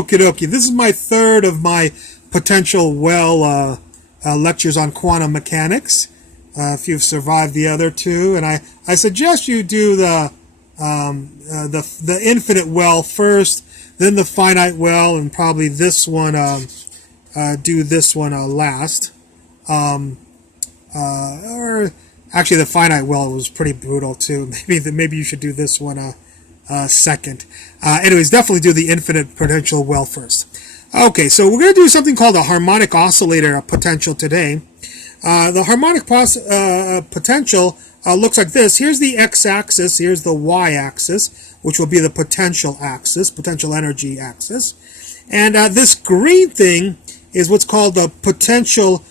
Okie dokie. This is my third of my potential well lectures on quantum mechanics. If you've survived the other two, and I suggest you do the infinite well first, then the finite well, and probably this one do this one last. Or actually, the finite well was pretty brutal too. Maybe you should do this one second. Anyways, definitely do the infinite potential well first. Okay, so we're going to do something called a harmonic oscillator potential today. The harmonic potential looks like this. Here's the x-axis, here's the y-axis, which will be the potential axis, potential energy axis. And this green thing is what's called the potential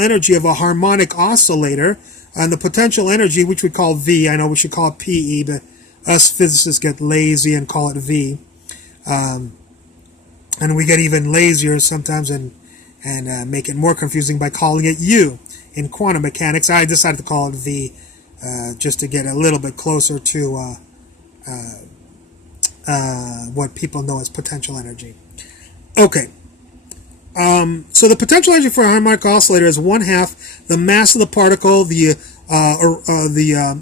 energy of a harmonic oscillator. And the potential energy, which we call V, I know we should call it PE, but us physicists get lazy and call it V. And we get even lazier sometimes and make it more confusing by calling it U. In quantum mechanics, I decided to call it V just to get a little bit closer to what people know as potential energy. Okay. So the potential energy for a harmonic oscillator is 1/2 the mass of the particle, the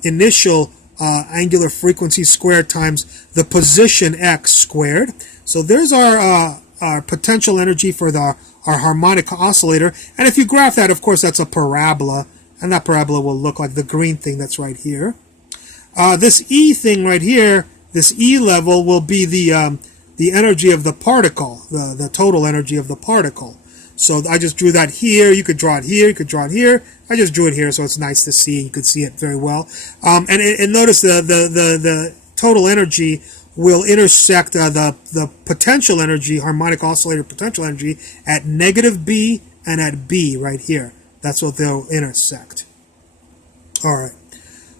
initial angular frequency squared times the position x squared. So there's our potential energy for our harmonic oscillator. And if you graph that, of course, that's a parabola. And that parabola will look like the green thing that's right here. This E thing right here, this E level will be the energy of the particle, the total energy of the particle. So I just drew that here. You could draw it here. You could draw it here. I just drew it here, so it's nice to see. You could see it very well. And notice the total energy will intersect the potential energy, harmonic oscillator potential energy, at -B and at B right here. That's what they'll intersect. All right.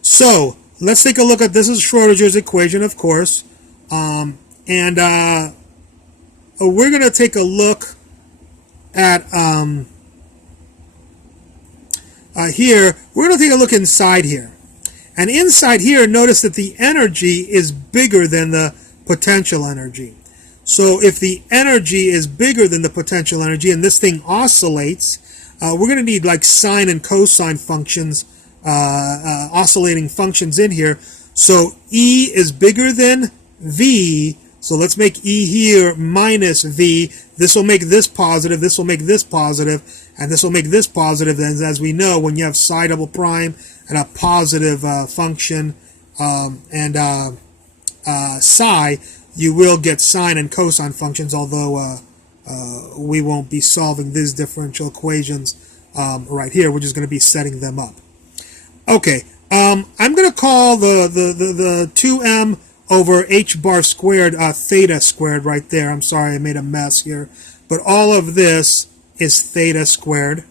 So let's take a look at this. Is Schrodinger's equation, of course. We're going to take a look at here. We're going to take a look inside here. And inside here, notice that the energy is bigger than the potential energy. So if the energy is bigger than the potential energy and this thing oscillates, we're going to need like sine and cosine functions, oscillating functions in here. So E is bigger than V. So let's make E here minus V. This will make this positive, this will make this positive, and this will make this positive. And as we know, when you have psi double prime and a positive function and psi, you will get sine and cosine functions, although we won't be solving these differential equations right here. We're just going to be setting them up. Okay, I'm going to call the 2m over h bar squared theta squared right there. I'm sorry I made a mess here, but all of this is theta squared.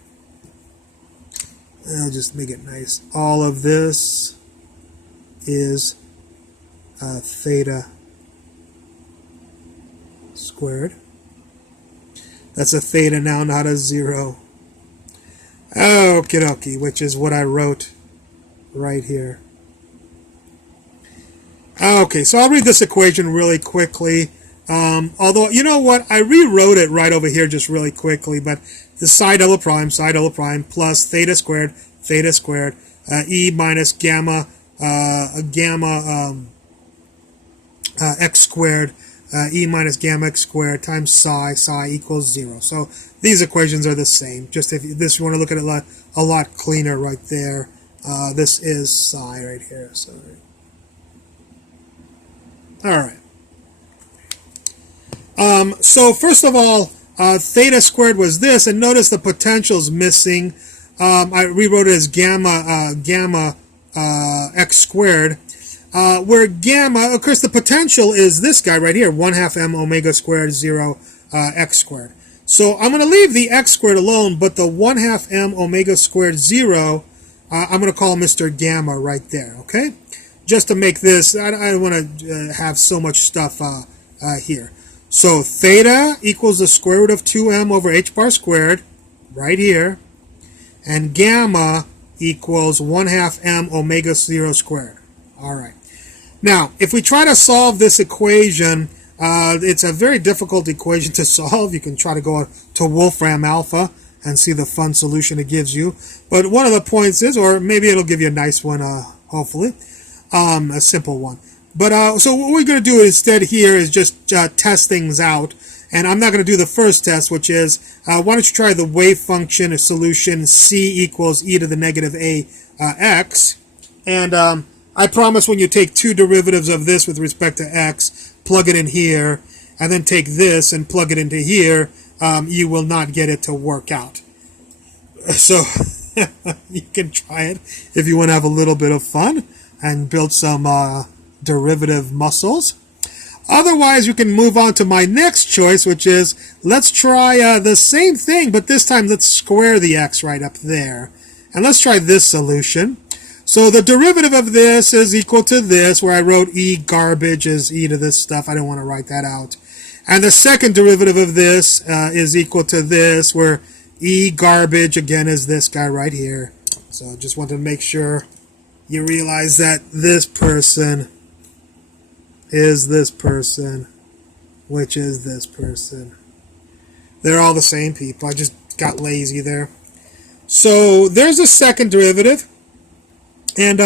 I'll just make it nice. All of this is theta squared. That's a theta now, not a 0. Okie dokie, which is what I wrote right here. Okay, so I'll read this equation really quickly. Although, you know what? I rewrote it right over here just really quickly, but the psi double prime plus theta squared, E minus gamma, x squared, E minus gamma x squared times psi equals 0. So these equations are the same. Just if this, you want to look at it a lot cleaner right there. This is psi right here. Sorry. All right. So first of all, theta squared was this, and notice the potential's missing. I rewrote it as gamma x squared, where gamma, of course, the potential is this guy right here, 1/2 m omega squared 0 x squared. So I'm going to leave the x squared alone, but the 1/2 m omega squared 0, I'm going to call Mr. Gamma right there, okay? Just to make this, I don't want to have so much stuff here. So theta equals the square root of 2m over h bar squared, right here, and gamma equals 1/2 m omega 0 squared. All right. Now, if we try to solve this equation, It's a very difficult equation to solve. You can try to go to Wolfram Alpha and see the fun solution it gives you. But one of the points is, or maybe it'll give you a nice one, hopefully, a simple one. But so what we're going to do instead here is just test things out. And I'm not going to do the first test, which is, why don't you try the wave function solution c equals e to the negative a x. And I promise when you take two derivatives of this with respect to x, plug it in here, and then take this and plug it into here, you will not get it to work out. So you can try it if you want to have a little bit of fun and build some derivative muscles. Otherwise, you can move on to my next choice, which is, let's try the same thing, but this time let's square the x right up there. And let's try this solution. So the derivative of this is equal to this, where I wrote e garbage as e to this stuff. I don't want to write that out. And the second derivative of this is equal to this, where e garbage, again, is this guy right here. So I just want to make sure you realize that this person is this person, which is this person. They're all the same people. I just got lazy there. So there's a second derivative. And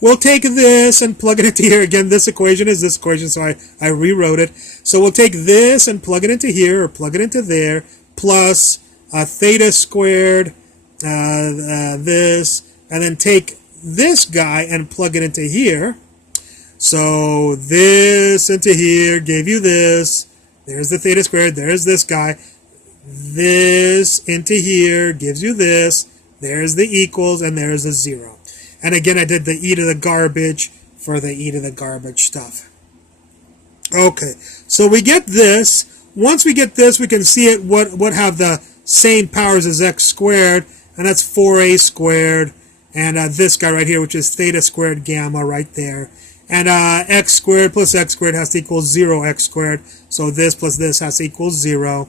we'll take this and plug it into here. Again, this equation is this equation, so I rewrote it. So we'll take this and plug it into here, or plug it into there, plus theta squared, this, and then take this guy and plug it into here. So this into here gave you this. There's the theta squared. There's this guy. This into here gives you this. There's the equals, and there's a 0. And again, I did the e to the garbage for the e to the garbage stuff. Okay, so we get this. Once we get this, we can see it what have the same powers as x squared, and that's 4a squared. And this guy right here, which is theta squared gamma right there. And x squared plus x squared has to equal 0x squared. So this plus this has to equal 0.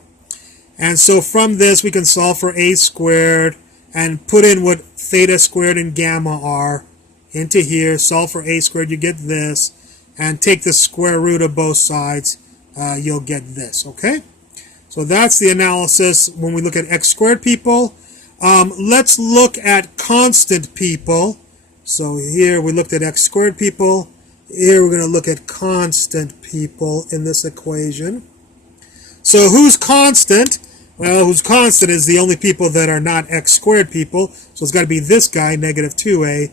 And so from this, we can solve for a squared and put in what theta squared and gamma are into here. Solve for a squared, you get this. And take the square root of both sides, you'll get this, okay? So that's the analysis when we look at x squared people. Let's look at constant people. So here we looked at x squared people. Here we're going to look at constant people in this equation. So who's constant? Well, who's constant is the only people that are not x squared people. So it's got to be this guy, negative 2a,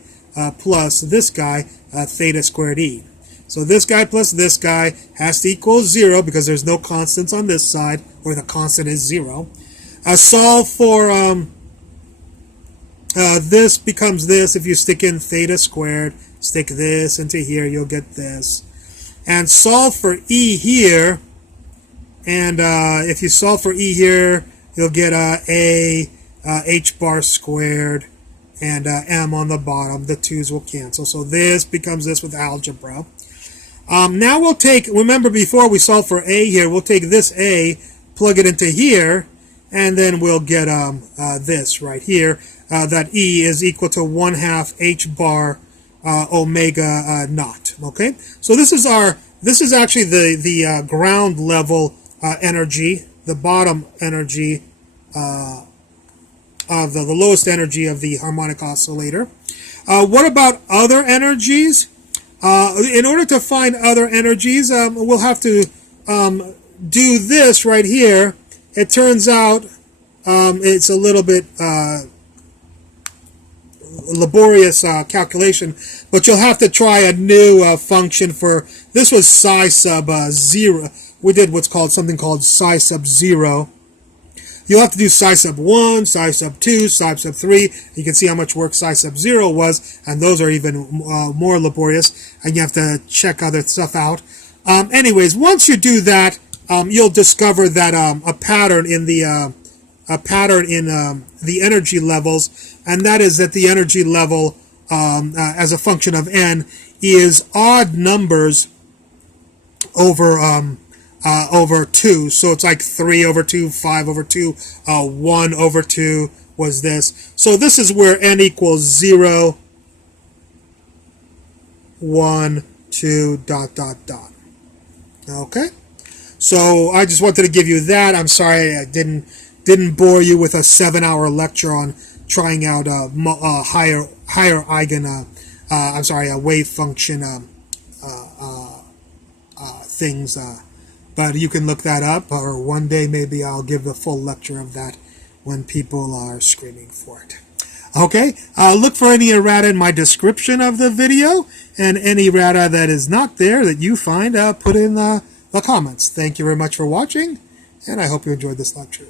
plus this guy, theta squared e. So this guy plus this guy has to equal 0 because there's no constants on this side, or the constant is 0. Solve for this becomes this. If you stick in theta squared, stick this into here, you'll get this. And solve for e here. And if you solve for e here, you'll get a h bar squared and m on the bottom. The 2's will cancel. So this becomes this with algebra. Now we'll take, remember before we solved for a here, we'll take this a, plug it into here, and then we'll get this right here, that e is equal to 1/2 h bar omega naught. Okay, so this is actually the ground level energy, the bottom energy of the lowest energy of the harmonic oscillator. What about other energies? In order to find other energies, we'll have to do this right here. It turns out it's a little bit laborious calculation, but you'll have to try a new function for, this was psi sub 0. We did what's called something called psi sub 0. You'll have to do psi sub 1, psi sub 2, psi sub 3. You can see how much work psi sub 0 was, and those are even more laborious, and you have to check other stuff out. Anyways, once you do that, you'll discover that a pattern in the energy levels, and that is that the energy level as a function of n is odd numbers over 2. So it's like 3 over 2, 5 over 2, 1 over 2 was this. So this is where n equals 0, 1, 2, dot, dot, dot. Okay? So I just wanted to give you that. I'm sorry I didn't bore you with a 7-hour lecture on trying out higher eigen wave function things. But you can look that up, or one day maybe I'll give the full lecture of that when people are screaming for it. Okay, look for any errata in my description of the video, and any errata that is not there that you find, put in the comments. Thank you very much for watching, and I hope you enjoyed this lecture.